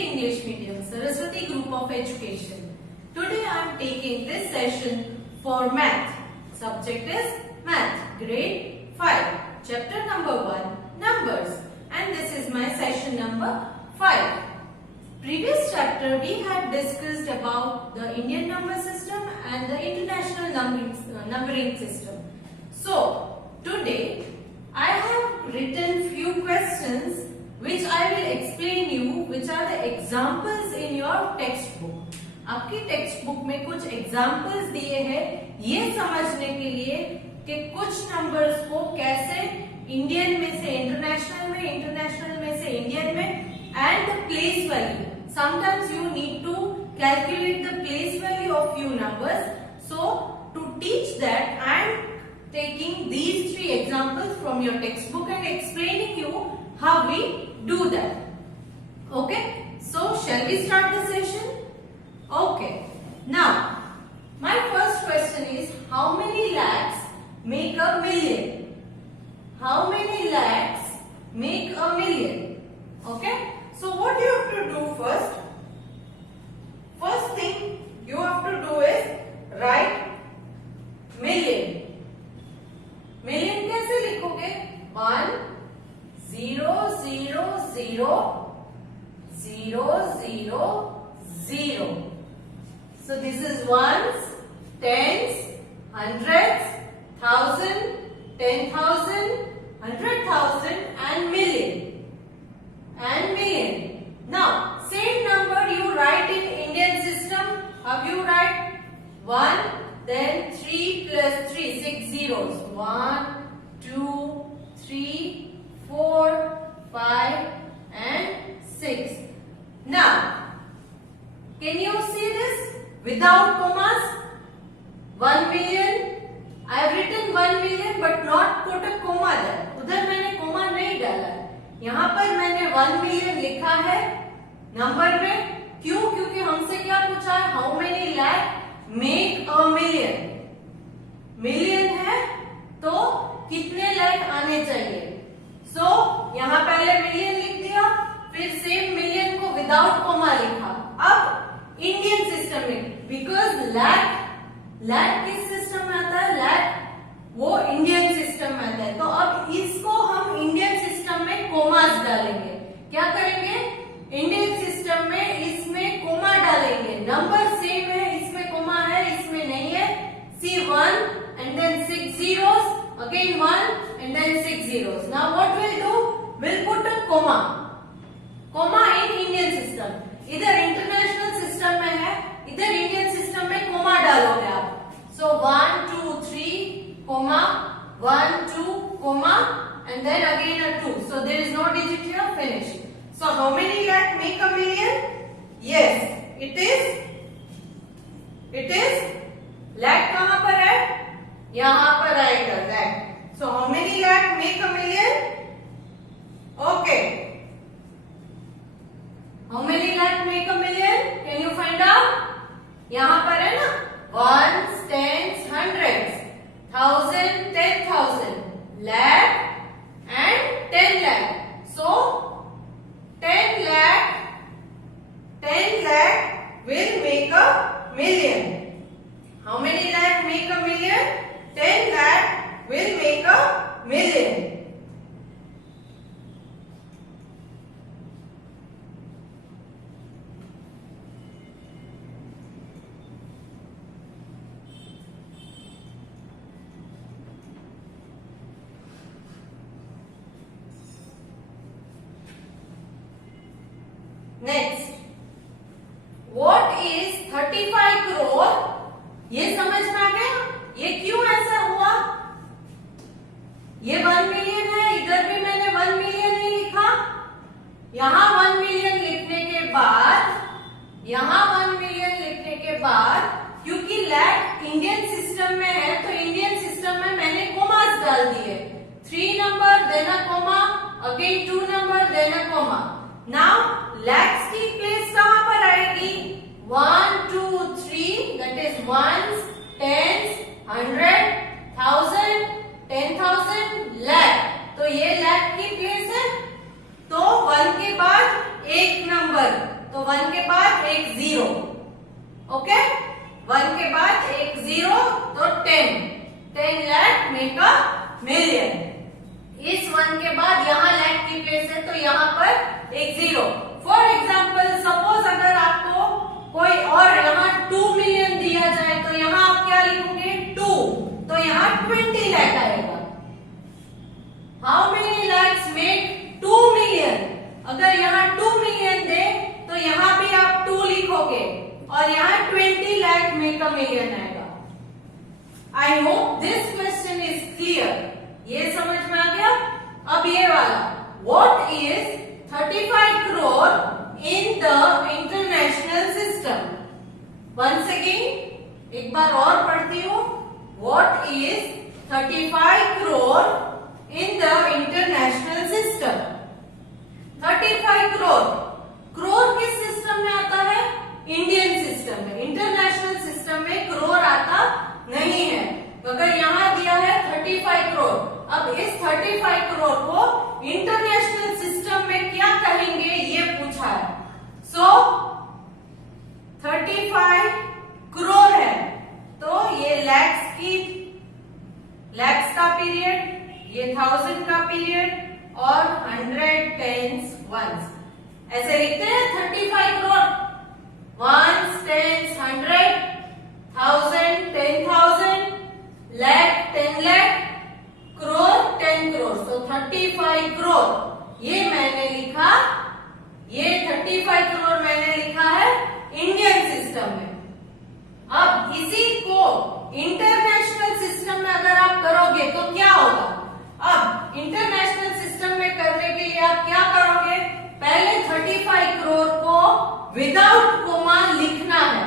English Medium, Saraswati Group of Education. Today I am taking this session for math. Subject is math, grade 5, chapter number 1, numbers, and this is my session number 5. Previous chapter we had discussed about the Indian number system and the international numbering system. So today I have written few questions which I will explain you, which are the examples in your textbook. आपकी text book में कुछ examples दिए हैं ये समझने के लिए कि कुछ नंबर्स को कैसे इंडियन में से इंटरनेशनल में, इंटरनेशनल में से इंडियन में, and the place value. Sometimes you need to calculate the place value of few numbers. So to teach that, I am taking these 3 examples from your textbook and explaining you how we do that. Okay, so shall we start the session? Okay, now my first question is, how many lakhs make a million? How many lakhs make a million? Okay, so what you have to do first? First thing you have to do is write million. Million कैसे लिखोगे? 1 0 0 0 0 0 0. So this is ones, tens, hundreds, thousand, 10,000, 100,000 and million. And million. Now same number you write in Indian system. How you write? 1, then 3 plus 3, 6 zeros. 1, 2, 3, 4, 5 and 6. Now can you see this without commas? 1 million. I have written 1 million but not put a comma there. उधर मैंने comma नहीं डाला. यहाँ पर मैंने 1 million लिखा है number में. क्यों? क्योंकि हमसे क्या पूछा है? How many lakh make a million? Million है तो कितने लाख आने चाहिए? सो यहाँ पहले मिलियन लिख दिया, फिर सेम मिलियन को विदाउट कॉमा लिखा. अब इंडियन सिस्टम में, बिकॉज लैख किस सिस्टम में आता है? लैख वो इंडियन सिस्टम में आता है. तो अब इसको हम इंडियन सिस्टम में कोमास डालेंगे. क्या करेंगे? इंडियन सिस्टम में इसमें कोमा डालेंगे. नंबर सेम है, इसमें कोमा है, इसमें नहीं है. सी 1 and then 6 zeros, again 1 and then 6 zeros. Now what we'll do? We'll put a comma in Indian system. इधर इंटरनेशनल सिस्टम में है, इधर इंडियन सिस्टम में कोमा डालोगे आप. So 1 2 3 comma 1 2 comma and then again a 2. So there is no digit here. Finish. So how many lakh make a million? Yes, it is lakh. कहाँ पर है? यहाँ पर आएगा lakh. So how many lakh make a million? Okay. How many lakh make a million? Can you find out? यहाँ पर है ना, ones, tens, hundreds, thousand, 10,000, lakh and 10 lakh. So 10 lakh will make a million. How many lakh make a million? 10 lakh will make a million. Next, what is 35 crore? ये समझ में आ गया? ये क्यों ऐसा हुआ? ये 1 मिलियन है, इधर भी मैंने 1 मिलियन ही लिखा. यहाँ 1 मिलियन लिखने के बाद, यहाँ 1 मिलियन लिखने के बाद, क्योंकि लैख इंडियन सिस्टम में है तो इंडियन सिस्टम में मैंने कोमास डाल दिए. 3 number then a coma, again 2 number then a coma. Now lakhs की प्लेस कहाँ पर आएगी? 1 2 3, that is ones, tens, 100, 1000, 10,000, lakh. तो ये lakh की प्लेस है. तो 1 के बाद एक नंबर तो 1 के बाद एक 0, ओके, 1 के बाद एक 0 तो 10 lakh मेक अ मिलियन। इस 1 के बाद यहाँ लैख की प्लेस है तो यहाँ पर एक 0। फॉर एग्जाम्पल सपोज अगर आपको कोई और यहाँ 2 मिलियन दिया जाए तो यहाँ आप क्या लिखोगे 2, तो यहाँ 20 लाख आएगा। How many lakhs make 2 million? अगर यहाँ 2 मिलियन दे तो यहाँ भी आप 2 लिखोगे और यहाँ 20 लाख मेक अ मिलियन आएगा। I hope this question is clear. ये समझ में आ गया? अब ये वाला, what is 35 crore in the international system? Once again एक बार और पढ़ती हूँ, what is 35 crore in the international system? 35 crore किस सिस्टम में आता है? इंडियन सिस्टम में। इंटरनेशनल सिस्टम में करोड़ आता नहीं है। तो अगर यहाँ दिया है 35 करोड़, अब इस 35 करोड़ को इंटरनेशनल सिस्टम में क्या कहेंगे ये पूछा है। सो 35 करोड़ है तो ये लैक्स का पीरियड, ये 1000 का पीरियड और 100 टेंस वंस, ऐसे लिखते हैं 35 crore, ones tens 100, 1000 10,000, lakh 10 lakh, crore 10 crore, तो 35 करोड़ ये मैंने लिखा, ये 35 करोड़ मैंने लिखा है इंडियन सिस्टम में। अब इसी को इंटरनेशनल सिस्टम में अगर आप करोगे तो क्या होगा? अब इंटरनेशनल सिस्टम में करने के लिए आप क्या करोगे? पहले 35 करोड़ को विदाउट कोमा लिखना है।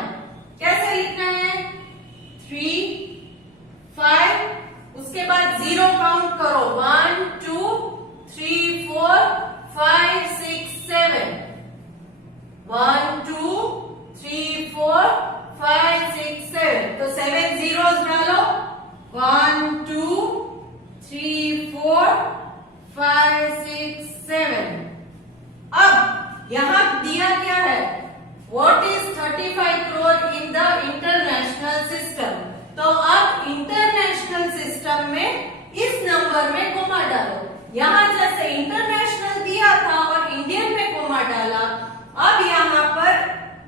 कैसे लिखना है? 3 5, उसके बाद 0 काउंट करो, 1 2 3 4 5 6 7, 1 2 3 4 5 6 7, तो 7 zeros डालो, 1 2 3 4 5 6 7। अब यहां दिया क्या है? What is 35 crore in the international system? तो अब इंटरनेशनल सिस्टम में इस नंबर में कोमा डालो। यहाँ जैसे इंटरनेशनल दिया था और इंडियन में कोमा डाला, अब यहाँ पर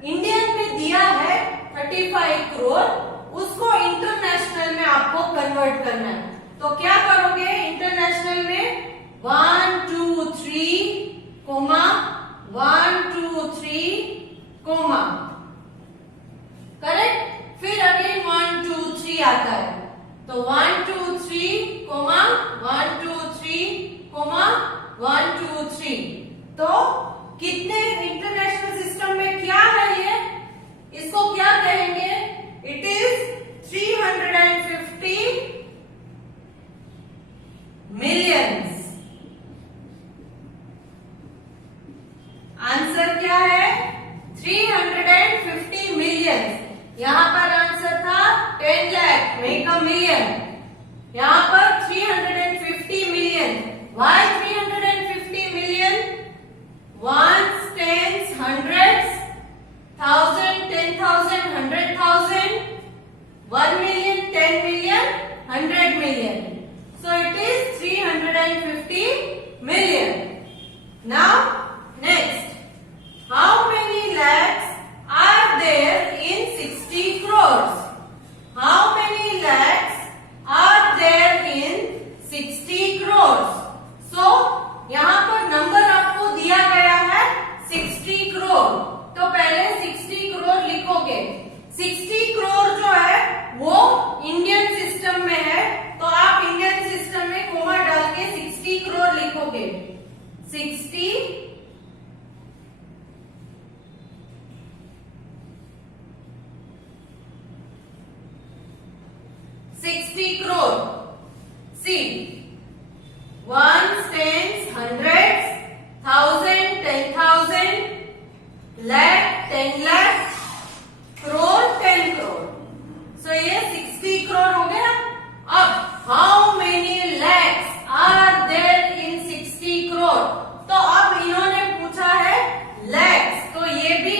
इंडियन में दिया है 35 करोड़, उसको इंटरनेशनल में आपको कन्वर्ट करना है। तो क्या करोगे? इंटरनेशनल में 1 2 3 कोमा 1 2 3 कोमा, करेक्ट? फिर अगेन 1 2 3 आता है, तो 1 2 3 कोमा 1 2 3 कोमा 1 2 3। तो कितने इंटरनेशनल सिस्टम में क्या है ये? इसको क्या कहेंगे? It is 350 millions. आंसर क्या है? 350 मिलियंस। यहाँ पर आंसर था 10 लाख मेक अ मिलियन, यहाँ पर 350 million. Why 350 million? Ones tens hundreds, 1000 10,000 100,000, 1 million 10 million 100 million, so it is 350 million. Now next, how many lakhs are there in 60 crores? How many lakhs are there in 60 crores? So यहाँ पर number आपको दिया गया है 60 करोड़, तो पहले 60 करोड़ लिखोगे। 60 करोड़ जो है वो इंडियन सिस्टम में है, तो आप इंडियन सिस्टम में कोमा डाल के 60 करोड़ लिखोगे। 60 crore. See, ones, tens, hundreds, 1000, 10,000, lakh, 10 lakh, crore, 10 crore. So ये 60 crore हो गया। अब how many lakhs are there in 60 crore? तो अब इन्होंने पूछा है lakhs, तो ये भी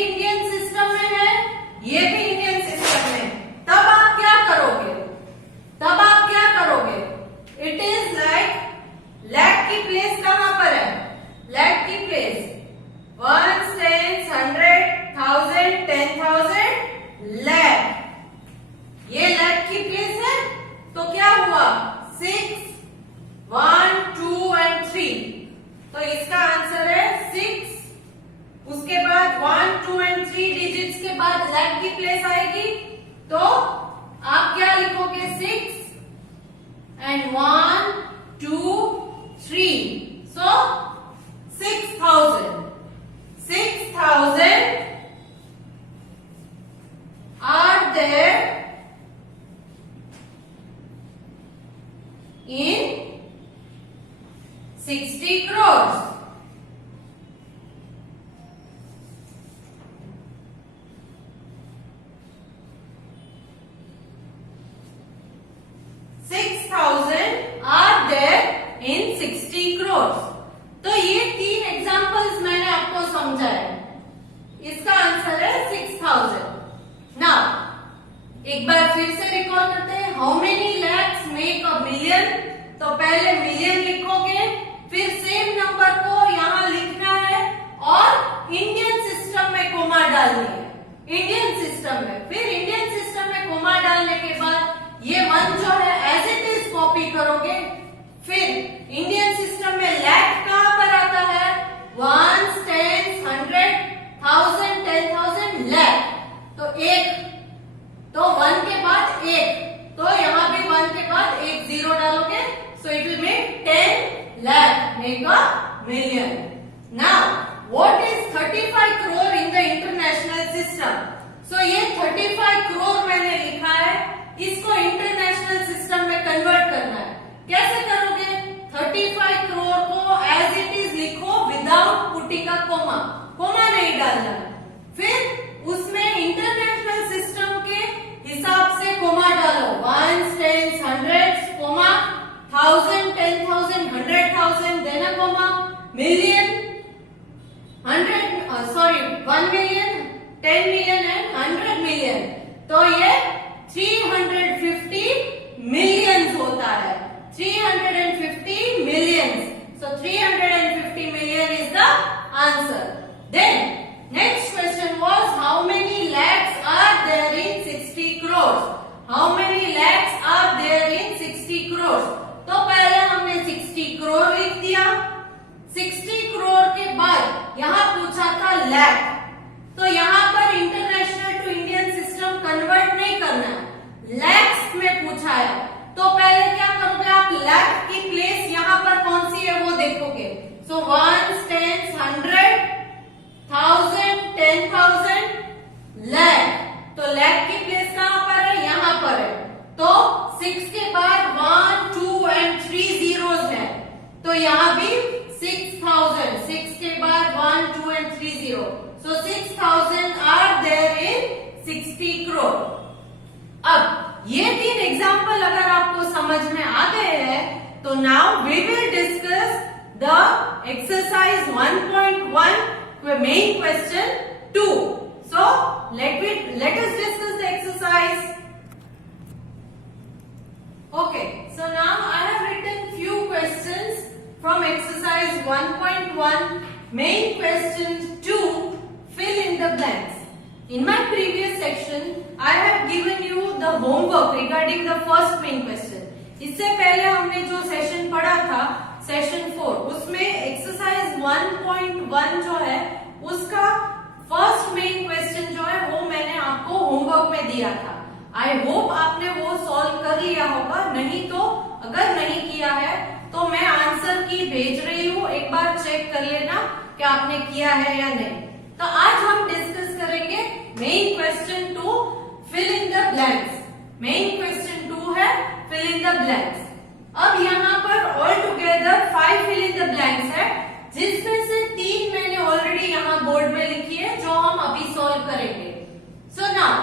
लैख की प्लेस आएगी तो आप क्या लिखोगे 6 and 1 2 3 so 6,000 are there in 60 crores. are there in 60 crores. तो ये 3 एग्जांपल्स मैंने आपको समझाया, इसका आंसर है 6,000. नाउ एक बार फिर से रिकॉल करते हैं. How many lakhs make a million? तो पहले मिलियन लिखोगे, फिर सेम नंबर को यहाँ लिखना है और इंडियन सिस्टम में कोमा डालनी है. इंडियन सिस्टम में, फिर इंडियन सिस्टम में कोमा डालने के बाद ये 1 जो है एज इट इज कॉपी करोगे. फिर इंडियन सिस्टम में लैख कहां पर आता है? 1 10 100 1000 10,000 लैख. तो 1, तो 1 के बाद 1, तो यहाँ भी 1 के बाद 1 जीरो डालोगे. So it will make 10 lakh make a million. Now what is 35 crore in the international system? So ये 35 crore मैंने लिखा है, इसको इंटरनेशनल सिस्टम में कन्वर्ट करना है. कैसे करोगे? 35 करोड़ को एज इट इज लिखो without putting a comma. Comma नहीं डालना है. फिर उसमें इंटरनेशनल सिस्टम के हिसाब से कोमा डालो. 1 10 100 comma, 1000 10,000 100,000 then a comma, million 1 million 10 million and 100 million. तो ये 350 millions होता है. 350 millions. So 350 million is the answer. Then next question was how many lakhs are there in 60 crores? How many lakhs are there in 60 crores? तो पहले हमने 60 crore लिख दिया. 60 crore के बाद यहाँ पूछा था lakh. तो यहाँ पर international to Indian system convert नहीं करना है, लैक्स में पूछा है. तो पहले क्या करोगे आप? लैख की प्लेस यहाँ पर कौन सी है वो देखोगे. सो 1 10 100 1000 10,000 लैख. तो लैख की प्लेस कहाँ पर है? यहाँ पर है. तो 6 के बाद 1 2 एंड 3 जीरोस है, तो यहाँ भी 6,000. 6 के बाद 1 2 and 3 zero. So 6,000 are there in 60 crore. अब ये 3 एग्जाम्पल अगर आपको समझ में आ गए हैं तो now we will discuss the exercise 1.1 main question 2. So let us discuss the exercise. Okay, so now I have written few questions from exercise 1.1 main question 2. Fill in the blanks. In my previous section, I have given you the homework regarding the first main question. इससे पहले हमने जो session पढ़ा था, session 4, उसमें exercise 1.1 जो है उसका फर्स्ट मेन क्वेश्चन जो है वो मैंने आपको होमवर्क में दिया था. आई होप आपने वो सॉल्व कर लिया होगा. नहीं तो अगर नहीं किया है तो मैं आंसर की भेज रही हूँ, एक बार चेक कर लेना कि आपने किया है या नहीं. तो आज हम डिस्कस करेंगे main question 2 fill in the blanks. Main question 2 है फिल इन द ब्लैंक्स. अब यहाँ पर all together 5 fill in the blanks है, जिसमें से 3 मैंने ऑलरेडी यहाँ बोर्ड में लिखी है जो हम अभी सॉल्व करेंगे. So now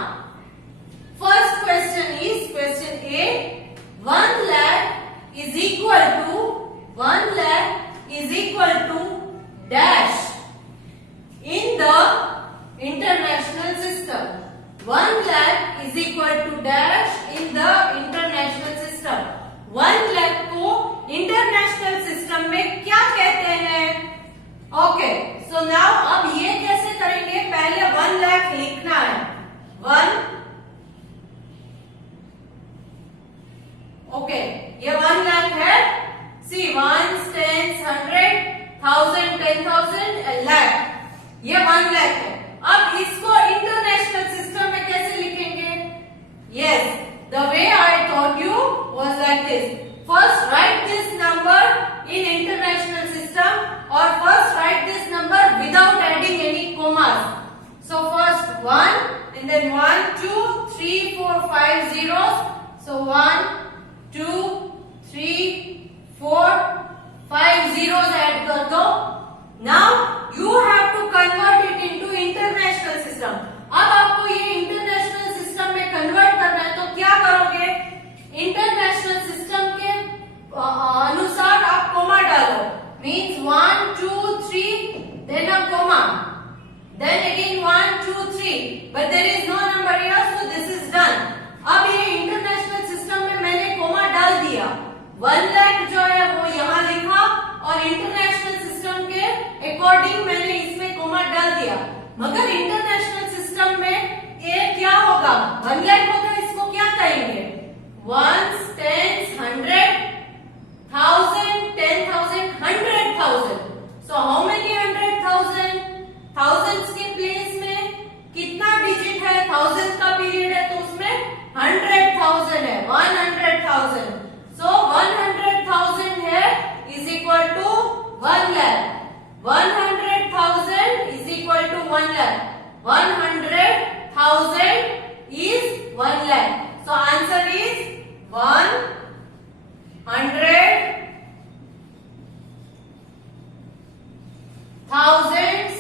first question is question A. 1 lakh is equal to dash in the international system. 1 lakh is equal to dash in the international system. 1 lakh को इंटरनेशनल सिस्टम में क्या कहते हैं? ओके, सो नाउ अब ये कैसे करेंगे? पहले 1 lakh लिखना है. 1, ओके, ये 1 lakh है. सी 1 10 100 1000 10,000 lakh, ये 1 lakh है. अब इसको international system and then 1 2 3 4 5 zeros. So 1 2 3 4 5 zeros add कर दो. Now you have to convert it into international system. अब आपको ये इंटरनेशनल सिस्टम में कन्वर्ट करना है, तो क्या करोगे? इंटरनेशनल सिस्टम के अनुसार आप कोमा डालो. Means 1 2 3 then a comma, then again 1 2 3, but there is no number here, so this is done. अब ये इंटरनेशनल सिस्टम में मैंने कोमा डाल दिया. 1 लाख जो है वो यहाँ लिखा और इंटरनेशनल सिस्टम के अकॉर्डिंग मैंने इसमें कोमा डाल दिया. मगर इंटरनेशनल सिस्टम में ये क्या होगा? 1 लाख होगा, इसको क्या कहेंगे? 1s, 10s, 100, 1000, 10,000, 100,000. So how many 100,000? thousands के प्लेस में कितना डिजिट है? thousands का पीरियड है तो उसमें 100,000 है. 100,000. So 100,000 है is equal to 1 lakh. 100,000 is equal to 1 lakh. 100,000 is 1 lakh. So answer is 100,000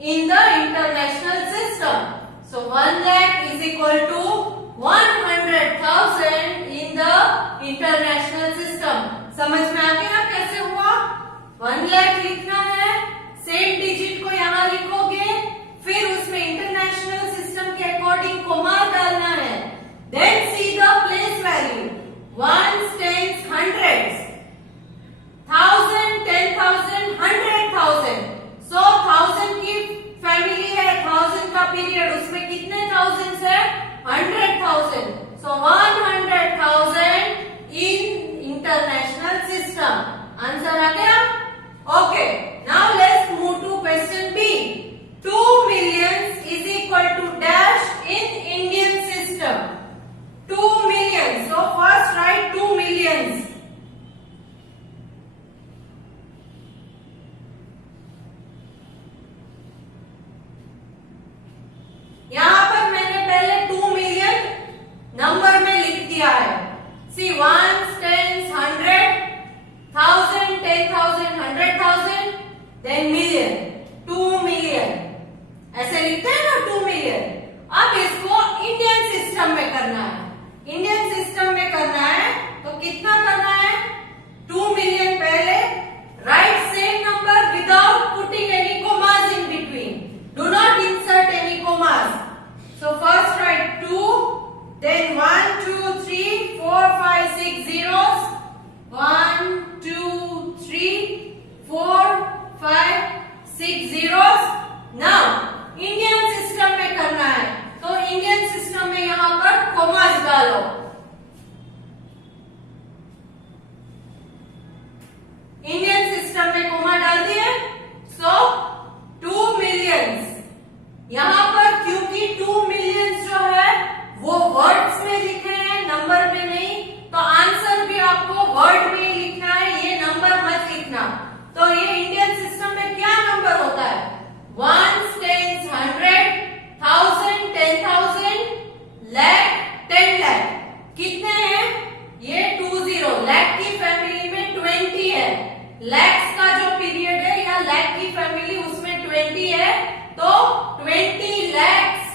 in the international system. So 1 lakh is equal to 100,000 in the international system. समझ में आ गया कैसे हुआ? 1 लाख लिखना है, सेम डिजिट को यहाँ लिखोगे, फिर उसमें इंटरनेशनल सिस्टम के अकॉर्डिंग कोमा डालना है. Then see the place value. 1s, 10s, 100s, 1000, 10,000, 100,000. So 1000 की फैमिली है, 1000 का पीरियड, उसमें कितने thousands है? 100,000. So 100,000 in international system. Answer आ गया? Okay. Now let's move to question B. 2 millions is equal to dash in Indian system. 2 millions. So first write 2 millions. यहां पर मैंने पहले 2 मिलियन नंबर में लिख दिया है. See 1s, 10s, 100, 1000, 10,000, 100,000, then million. 2 million ऐसे लिखते हैं ना, 2 मिलियन. अब इसको इंडियन सिस्टम में करना है. इंडियन सिस्टम में करना है तो कितना करना है? 2 मिलियन पहले right same number without putting any commas in between. Do not insert any commas. So first write 2, then 1 2 3 4 5 6 zeros. 1 2 3 4 5 6 zeros. Now Indian system में करना है तो इंडियन सिस्टम में यहां पर कोमास डालो. इंडियन सिस्टम में कोमा डाल दिए. सो 2 मिलियंस. यहां पर क्योंकि 2 मिलियंस जो है वो वर्ड्स में लिखे हैं, नंबर में नहीं, तो आंसर भी आपको वर्ड में ही लिखना है, ये नंबर मत लिखना. तो ये इंडियन सिस्टम में क्या नंबर होता है? 1s, 10s, 100, 1000, 10,000, lakh, 10 lakh. कितने हैं? ये 20. lakh की फैमिली में 20 है. lakhs का जो पीरियड है या lakh की फैमिली उसमें 20 है, तो 20 lakhs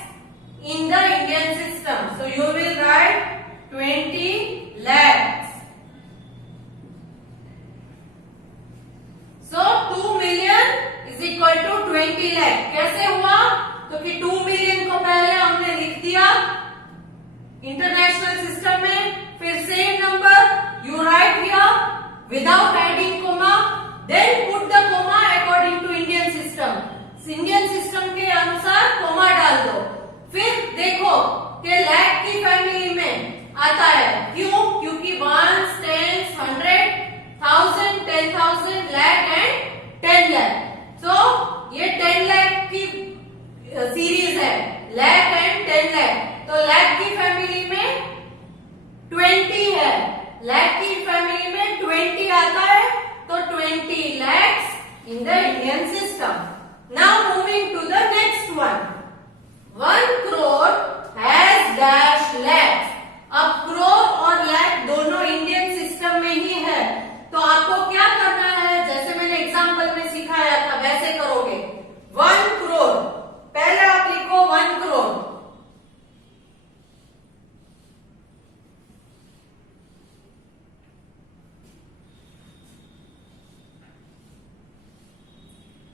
in the Indian system. So you will write 20 lakhs. So 2 million is equal to 20 lakh. कैसे हुआ? क्योंकि 2 मिलियन को पहले हमने लिख दिया इंटरनेशनल सिस्टम में, फिर same number you right here without adding comma, then put the comma according to Indian system. Indian system के अनुसार कोमा डाल दो. फिर देखो कि लाख की फैमिली में आता है. क्यों? क्योंकि 1s, 10s, 100, 1000, 10,000, lakh and 10 lakh. So ये 10 lakh की सीरीज है, lakh एंड 10 lakh. तो lakh की फैमिली में 20 है, lakh की फैमिली में 20 आता है, in the Indian system. Now moving to the next one. 1 crore has dash lakhs. अब crore और lakh दोनों इंडियन सिस्टम में ही है, तो आपको क्या करना है, जैसे मैंने एग्जांपल में सिखाया था वैसे करोगे. 1 crore, पहले आप लिखो 1 crore.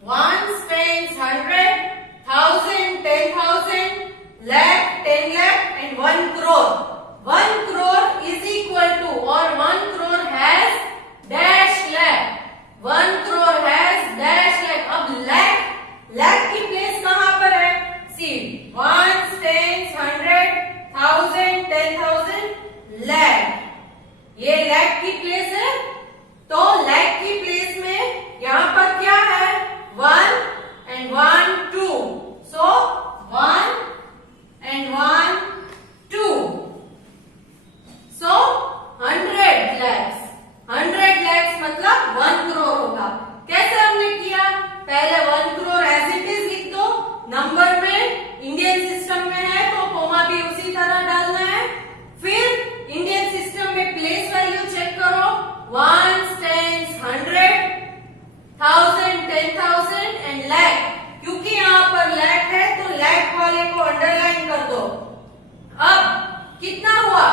Ones, tens, 100, 1000, 10,000, lakh, 10 lakh and 1 crore. 1 crore is equal to or 1 crore has dash lakh. 1 crore has dash lakh. अब lakh की प्लेस कहां पर है? See, ones, tens, 100, 1000, 10,000, lakh. ये lakh की प्लेस है, तो lakh की प्लेस में यहां पर क्या है? 1 and 1, 2. So 1 and 1, 2. So 100 lakhs. 100 lakhs मतलब 1 crore होगा. कैसे हमने किया? पहले 1 crore as it is लिख दो. नंबर में इंडियन सिस्टम में है तो कोमा भी उसी तरह डालना है. फिर इंडियन सिस्टम में प्लेस वैल्यू चेक करो. 1, 10, 100, 1000, 10,000 एंड lakh. क्योंकि यहाँ पर lakh है तो lakh वाले को अंडरलाइन कर दो. अब कितना हुआ?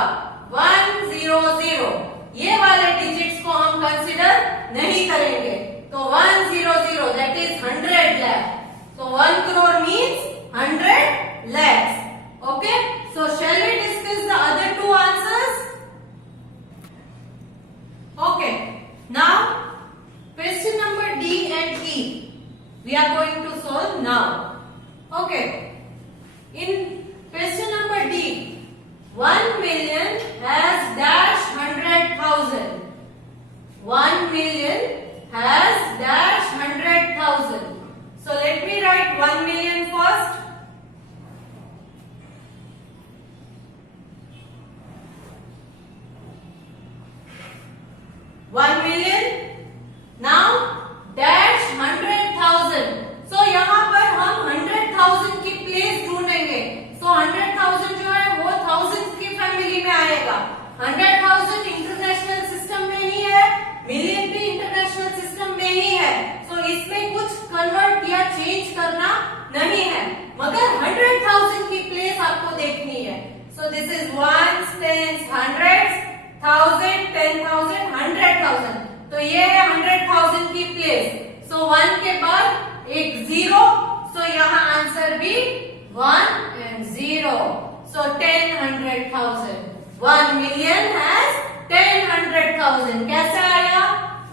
100. ये वाले डिजिट्स को हम कंसिडर नहीं करेंगे, तो 100 that is 100 lakh. So 1 crore means 100 lakhs. Okay, so shall we discuss the other two answers? Okay, now question number D and E we are going to solve now. Okay, in question number D, 1 million has dash 100,000. 1 million has dash 100,000. So let me write 1 million first. $1 million. Now dash 100,000. So यहाँ पर हम 100,000 की place ढूंढेंगे. So 100,000 जो है वो thousand की family में आएगा. 100,000 इंटरनेशनल सिस्टम में ही है, मिलियन भी इंटरनेशनल सिस्टम में ही है. So इसमें कुछ कन्वर्ट या चेंज करना नहीं है, मगर 100,000 की प्लेस आपको देखनी है. So this is ones, tens, hundreds, 1000, 10,000, 100,000. तो ये है 100,000 की प्लेस. So 1 के बाद एक 0. So यहाँ आंसर भी 1 and 0. So 10, 100,000. 1 million has 10, 100,000. कैसे आया?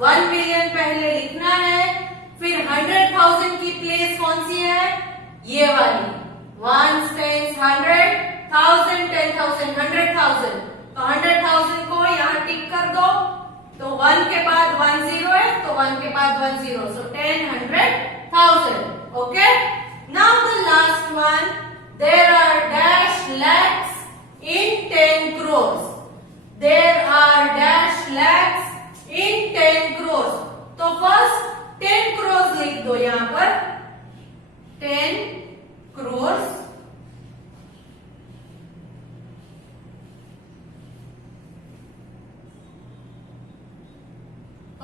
1 million पहले लिखना है, फिर 100,000 की प्लेस कौन सी है? ये वाली. Ones, tens, 100, 1000, 10,000, 100,000. तो 100,000 को यहाँ टिक कर दो. तो 1 के बाद 1 0 है, तो 1 के बाद 1 0. So 10, 100,000. Okay. Now the last one. There are dash lakhs in 10 crores. There are dash lakhs in 10 crores. तो first 10 crores लिख दो यहाँ पर. 10 crores.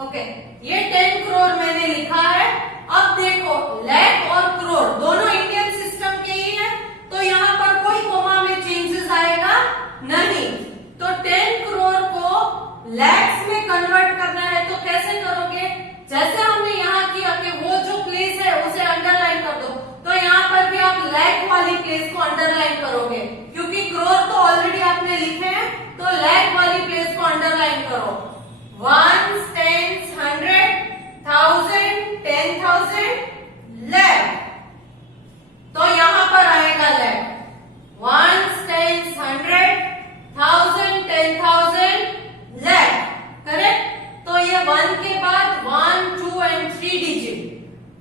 ओके, ये 10 करोड़ मैंने लिखा है. अब देखो लैख और करोड़ दोनों इंडियन सिस्टम के ही है, तो यहाँ पर कोई कोमा में चेंजेस आएगा नहीं. तो 10 करोड़ को लैक्स में कन्वर्ट करना है, तो कैसे करोगे? जैसे हमने यहाँ किया कि वो जो प्लेस है उसे अंडरलाइन कर दो, तो यहाँ पर भी आप लैख वाली प्लेस को अंडरलाइन करोगे, क्योंकि करोड़ तो ऑलरेडी आपने लिखे हैं. तो लैख वाली प्लेस को अंडरलाइन करो. Ones, tens, 100, 1000, 10,000, lakh. तो यहाँ पर आएगा lakh. Ones, tens, 100, 1000, 10,000, lakh. Correct? तो ये 1 के बाद 1, 2 and 3 डिजिट.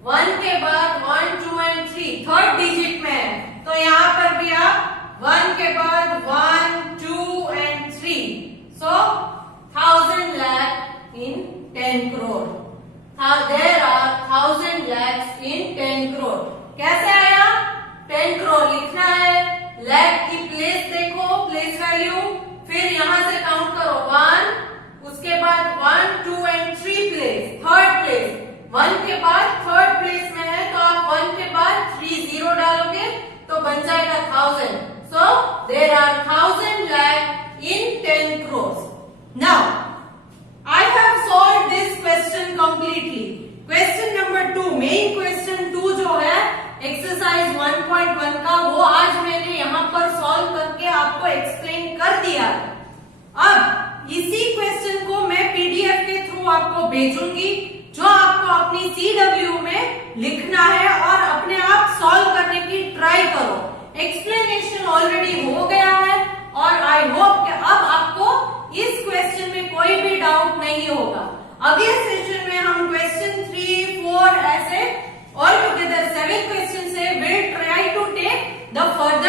1 के बाद 1, 2 and 3 थर्ड डिजिट में है, तो यहाँ पर भी आप 1 के बाद 1, 2 and 3. So 1000 lakh in 10 crore. There are 1000 1.1 का वो आज मैंने यहाँ पर सॉल्व करके आपको एक्सप्लेन कर दिया। अब इसी क्वेश्चन को मैं पीडीएफ के थ्रू आपको भेजूंगी, जो आपको अपनी CW में लिखना है और अपने आप सॉल्व करने की ट्राई करो। एक्सप्लेनेशन ऑलरेडी हो गया है और आई होप कि अब आपको इस क्वेश्चन में कोई भी डाउट नहीं होगा। अगले सेशन में हम क्वेश्चन 3, 4 ऐसे ऑल टुगेदर 7 क्वेश्चन से will try to take the further